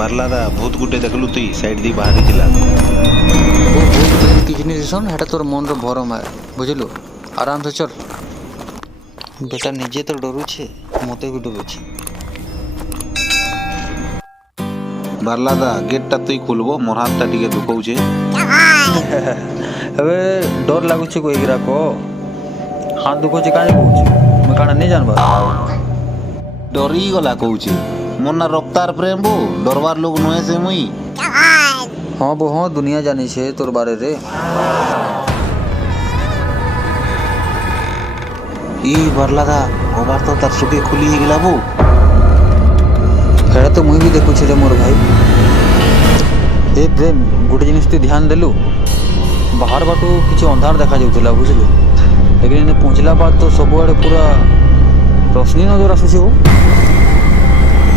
ବାର୍ଲାଦା ଭୂତ ଗୋଟେ ଦେଖିଲୁ ତୁଇ ସାଇଡ୍ ଦେଇ ବାହାରିଥିଲା। वो भूत प्रेत किसी नहीं सुन हेटा तोर मन रो भरम है बुझलु आराम से चल। बेटा निजे तो डरू छे मते भी डरू छे। ବାର୍ଲାଦା ଗେଟ୍ଟା ତୁଇ ଖୋଲବ ମୋର୍ ହାତଟା ଟିକେ ଦୁଖଉଛେ। अबे डर लागुछे कोई गिरा को हाथ दुखोचे काहे कहूचे मैं काना नहीं जानबा। ଡରି ଗଲା କହୁଛେ ମୋର୍ ନା ରफ्तार ପ୍ରେମ ବୋ ଡରବାର ଲୋକ ନୁହେଁ ସେ ମୁଇଁ। हाँ बो हाँ दुनिया जानी छे तोर बारे रे। ଇ ବାର୍ଲାଦା କବାଟ ତ ତାର ସୁକେ ଖୋଲି ହେଇଗଲା ବୋ। हेड़ा तो मुई भी देखुछे रे मोर भाई। ए प्रेम गोटे जिनिस तु ध्यान देलु बाहर बाटू किछि अंधार देखा जाउथला बुझलु लेकिन एने पहुंचला बाद तो सबुआडे पूरा रोशनी नजर आसुछे हो।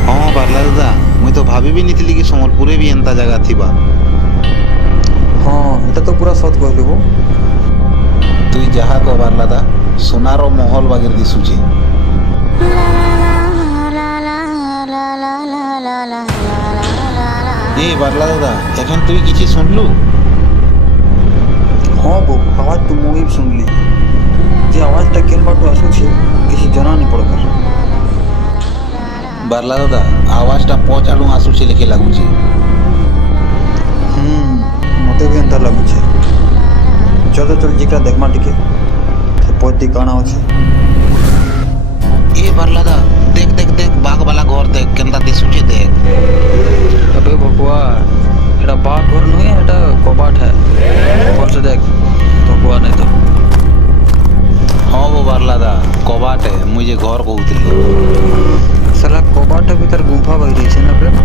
ହଁ ବାର୍ଲାଦା ମୁଇଁ ତ ଭାବି ବି ନିଥିଲି କି ସମ୍ବଲପୁରରେ ବି ଏନ୍ତା ଜାଗା ଥିବା। हाँ एटा तो पूरा सत कहलु हो। ତୁଇ ଯାହା କହ ବାର୍ଲାଦା ସୁନାର ମହଲ ବାଗିର ଦିଶୁଛେ। ଏ ବାର୍ଲାଦା এখন তুই କିଛି শুনলু? हाँ बो आवाज तो मुई भी सुनली जे आवाजटा केन बाटू आसुछे किछि जना नहीं पड़कर। ବାର୍ଲାଦା ଆୱାଜଟା ପଛ ଆଡ଼ୁ ଆସୁଛେ ଲେଖେ ଲାଗୁଛେ। मते भी एंता लागुछे चल चल जिकरा देखमा टिके पति काना अछि। ए बार्लादा देख देख देख बाघ वाला घर देख केनता दिशुछे देख। अबे भगवा एटा बाघ घर नहीं एटा कबाट है ऊपर से देख भगवा नहीं तो। हाँ वो बार्लादा कबाट है मुई जे घर कहूଥିଲି। साला कबाट भीतर गुफा बही रही है ना प्रेम।